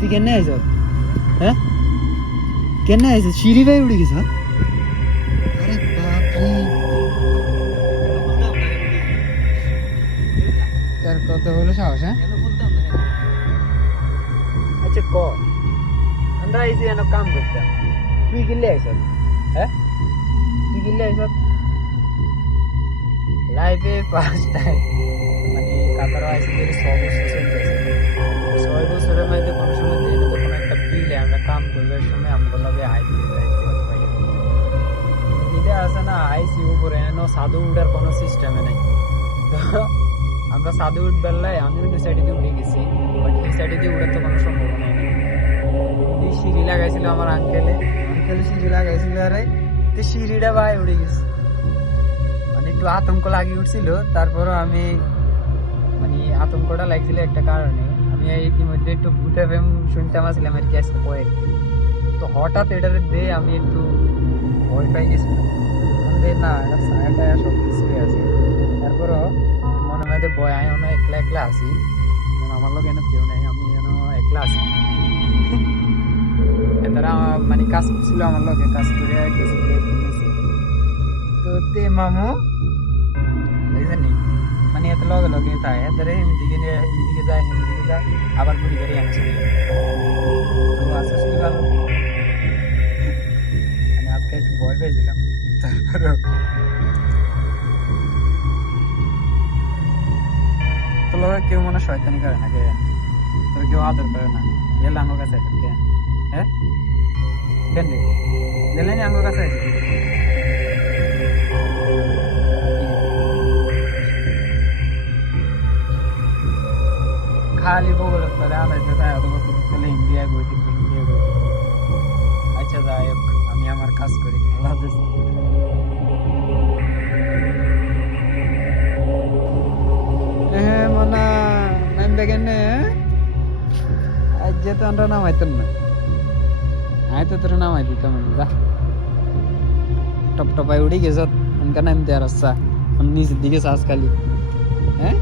তুই কেন আইস? হ্যাঁ কেন আইস? সিঁড়ি ভাই উড়ে গেছ? আরে বাপরে, তার কত হলো সাহস? হ্যাঁ আচ্ছা ক, আমরা আইসি এনে কাম করতাম, তুই কিনলে আইস? হ্যাঁ তুই কিনলে আইস? লাইফে ফার্স্ট টাইম মানে কাকারও আইসি থেকে 6 বছর চলতেছে। 6 বছরের মধ্যে কোনো সময় দিই না, কোনো একটা বিলে আমরা কাম করবার সময় আমগুলো লাগে আইসি এটা আছে না, আইসি উপরে এনো সাধু উঠার কোনো সিস্টেমে নাই। তো আমরা সাধু উঠবেলায় আমি ওই সাইডে দিয়ে উঠে গেছি, বাট এই সাইডে দিয়ে উঠার তো কোনো সম্ভাবনা নেই। সিঁড়ি লাগাইছিল আমার আঙ্কেলে সিঁড়ি লাগাইছিল, আরে তো সিঁড়িটা ভাই উড়ে গেছে। মানে একটু আতঙ্ক লাগিয়ে উঠছিল, তারপরও আমি মানে আতঙ্কটা লাগছিল একটা কারণে, আমি ইতিমধ্যে একটু ভূত এফএম শুনতে আসছিলাম আর কি আজকে কয়েক, তো হঠাৎ এটাতে দিয়ে আমি একটু ভয় পাই গেছিলাম। না ছায়াটা সব কিছুই আছে, তারপরও মনে হয় যে ভয় আমি একলা একলা আছি, আমার লোক এনে কেউ নেই, আমি যেন একলা আছি। তারা মানে কাজ ছিল আমার লোকে, কাজ করে গেছে তো তে মামু বুঝলেন মানে এত লগে লগে তাই এদের এমদিকে যায় এমদিকে যায়, আবার ঘুরি ঘুরি এনে চলে যায়। তো আস্তে আস্তে গেল, মানে আজকে একটু ভয় পেয়েছিলাম। তারপরে তো লোক কেউ মনে শয়তানি করে না, তোর কেউ আদর করে না, গেলে আমার কাছে হ্যাঁ কেন গেলেন আমার কাছে আছে খালি বগল তাহলে আমার তাহলে ইন্ডিয়া গই। আচ্ছা যাই হোক, আমি আমার কাজ করি, আল্লাহ হাফেজ। হ্যাঁ মনা নাম দেখেন না, আজ যেহেতু আমরা নামাইতেন না, আয় তো তোর নামাই দিতাম যা। টপ টপাই উঠে গেছ, নাম দেওয়ার নিচের দিকে শ্বাস খালি। হ্যাঁ